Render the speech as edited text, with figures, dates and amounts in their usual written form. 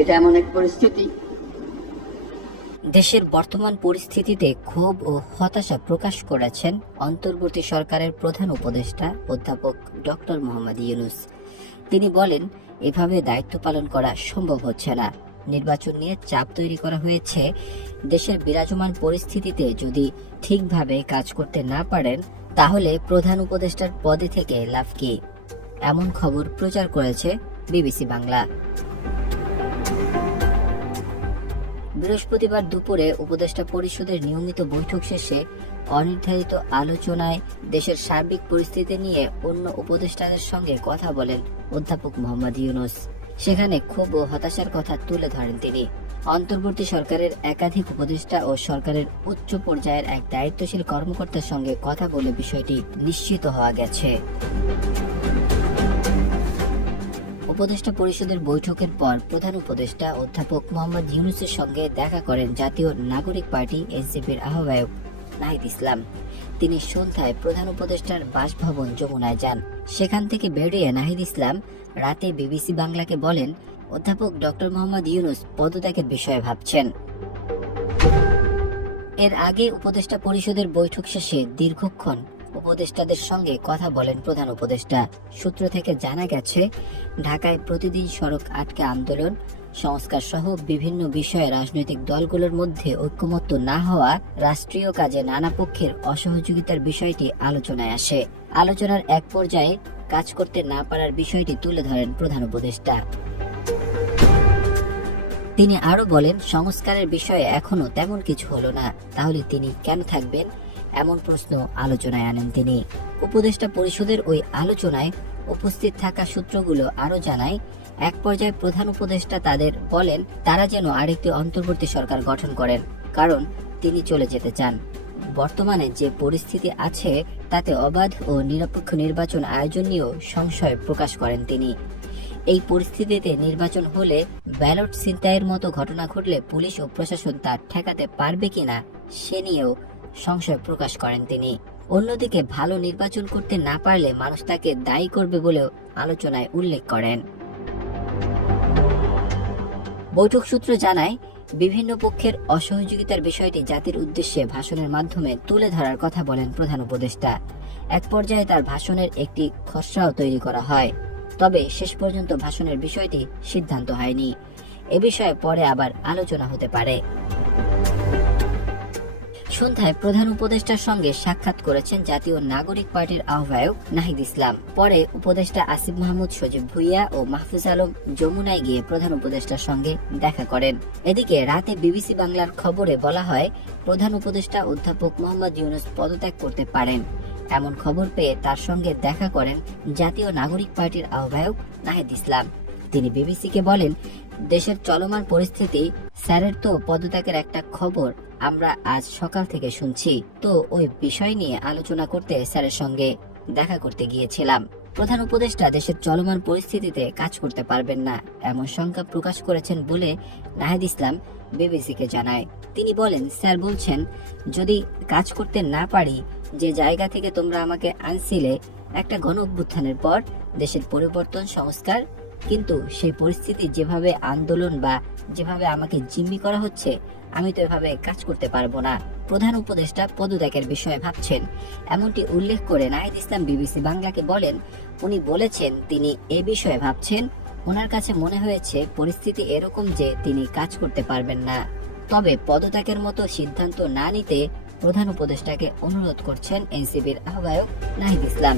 এটা এমন এক পরিস্থিতি। দেশের বর্তমান পরিস্থিতিতে ক্ষোভ ও হতাশা প্রকাশ করেছেন অন্তর্বর্তী সরকারের প্রধান উপদেষ্টা অধ্যাপক ডক্টর মোহাম্মদ ইউনূস। তিনি বলেন, এভাবে দায়িত্ব পালন করা সম্ভব হচ্ছে না। নির্বাচন নিয়ে চাপ তৈরি করা হয়েছে। দেশের বিরাজমান পরিস্থিতিতে যদি ঠিকভাবে কাজ করতে না পারেন, তাহলে প্রধান উপদেষ্টার পদে থেকে লাভ কি? এমন খবর প্রচার করেছে বিবিসি বাংলা। বৃহস্পতিবার দুপুরে উপদেষ্টা পরিষদের নিয়মিত বৈঠক শেষে অনির্ধারিত আলোচনায় দেশের সার্বিক পরিস্থিতি নিয়ে অন্য উপদেষ্টাদের সঙ্গে কথা বলেন অধ্যাপক মোহাম্মদ ইউনূস। সেখানে ক্ষোভ ও হতাশার কথা তুলে ধরেন তিনি। অন্তর্বর্তী সরকারের একাধিক উপদেষ্টা ও সরকারের উচ্চ পর্যায়ের এক দায়িত্বশীল কর্মকর্তার সঙ্গে কথা বলে বিষয়টি নিশ্চিত হওয়া গেছে। উপদেষ্টা পরিষদের বৈঠকের পর প্রধান উপদেষ্টা অধ্যাপক মোহাম্মদ ইউনূসের সঙ্গে দেখা করেন জাতীয় নাগরিক পার্টি এনসিপির আহ্বায়ক নাহিদ ইসলাম। তিনি সন্ধ্যায় প্রধান উপদেষ্টার বাসভবন যমুনায় যান। সেখান থেকে বেরিয়ে নাহিদ ইসলাম রাতে বিবিসি বাংলাকে বলেন, অধ্যাপক ডক্টর মোহাম্মদ ইউনূস পদত্যাগের বিষয়ে ভাবছেন। এর আগে উপদেষ্টা পরিষদের বৈঠক শেষে দীর্ঘক্ষণ উপদেষ্টাদের সঙ্গে কথা বলেন প্রধান উপদেষ্টা। সূত্র থেকে জানা গেছে, ঢাকায় প্রতিদিন সড়ক আটকে আন্দোলন, সংস্কার সহ বিভিন্ন বিষয়ে রাজনৈতিক দলগুলোর মধ্যে ঐকমত্য না হওয়া, রাষ্ট্রীয় কাজে নানা পক্ষের অসহযোগিতার বিষয়টি আলোচনায় আসে। আলোচনার এক পর্যায়ে কাজ করতে না পারার বিষয়টি তুলে ধরেন প্রধান উপদেষ্টা। তিনি আরো বলেন, সংস্কারের বিষয়ে এখনো তেমন কিছু হলো না, তাহলে তিনি কেন থাকবেন? এমন প্রশ্ন আলোচনায় আনেন তিনি। উপদেষ্টা পরিষদের ওই আলোচনায় উপস্থিত থাকা সূত্রগুলো আরো জানায়, এক পর্যায়ে প্রধান উপদেষ্টা তাদের বলেন তারা যেন আরেকটি অন্তর্বর্তী সরকার গঠন করেন, কারণ তিনি চলে যেতে চান। বর্তমানে যে পরিস্থিতি আছে তাতে অবাধ ও নিরপেক্ষ নির্বাচন আয়োজন নিয়েও সংশয় প্রকাশ করেন তিনি। এই পরিস্থিতিতে নির্বাচন হলে ব্যালট ছিনতাইয়ের মতো ঘটনা ঘটলে পুলিশ ও প্রশাসন তা ঠেকাতে পারবে কিনা সে নিয়েও সংশয় প্রকাশ করেন তিনি। অন্যদিকে ভালো নির্বাচন করতে না পারলে মানুষ তাকে দায়ী করবে বলেও আলোচনায় উল্লেখ করেন। বৈঠক সূত্র জানায়, বিভিন্ন পক্ষের অসহযোগিতার বিষয়টি জাতির উদ্দেশ্যে ভাষণের মাধ্যমে তুলে ধরার কথা বলেন প্রধান উপদেষ্টা। এক পর্যায়ে তার ভাষণের একটি খসড়াও তৈরি করা হয়, তবে শেষ পর্যন্ত ভাষণের বিষয়টি সিদ্ধান্ত হয়নি। এ বিষয়ে পরে আবার আলোচনা হতে পারে। সন্ধ্যায় প্রধান উপদেষ্টার সঙ্গে সাক্ষাৎ করেছেন জাতীয় নাগরিক পার্টির আহ্বায়ক নাহিদ ইসলাম। পরে উপদেষ্টা আসিফ মাহমুদ, সজীব ভুঁইয়া ও মাহফুজ আলম যমুনায় গিয়ে প্রধান উপদেষ্টার সঙ্গে দেখা করেন। এদিকে রাতে বিবিসি বাংলার খবরে বলা হয়, প্রধান উপদেষ্টা অধ্যাপক মোহাম্মদ ইউনূস পদত্যাগ করতে পারেন। এমন খবর পেয়ে তার সঙ্গে দেখা করেন জাতীয় নাগরিক পার্টির আহ্বায়ক নাহিদ ইসলাম। তিনি বিবিসিকে বলেন, দেশের চলমান পরিস্থিতি, স্যারের তো পদত্যাগের একটা খবর আমরা আজ সকাল থেকে শুনছি, তো ওই বিষয় নিয়ে আলোচনা করতে স্যারের সঙ্গে দেখা করতে গিয়েছিলাম। প্রধান উপদেষ্টা দেশের চলমান পরিস্থিতিতে কাজ করতে পারবেন না এমন শঙ্কা প্রকাশ করেছেন বলে নাহিদ ইসলাম বিবিসিকে জানায়। তিনি বলেন, স্যার বলছেন, যদি কাজ করতে না পারি, যে জায়গা থেকে তোমরা আমাকে আনছিলে একটা গণ অভ্যুত্থানের পর দেশের পরিবর্তন, সংস্কার, কিন্তু সেই পরিস্থিতি যেভাবে আন্দোলন বা যেভাবে আমাকে জিম্মি করা হচ্ছে, আমি তো এভাবে কাজ করতে পারবো না। প্রধান উপদেষ্টা পদত্যাগের বিষয়ে ভাবছেন, এমনটি উল্লেখ করে নাহিদ ইসলাম বিবিসি বাংলাকে বলেন, উনি বলেছেন তিনি এ বিষয়ে ভাবছেন। ওনার কাছে মনে হয়েছে পরিস্থিতি এরকম যে তিনি কাজ করতে পারবেন না, তবে পদত্যাগের মতো সিদ্ধান্ত না নিতে প্রধান উপদেষ্টাকে অনুরোধ করছেন এনসিপির আহ্বায়ক নাহিদ ইসলাম।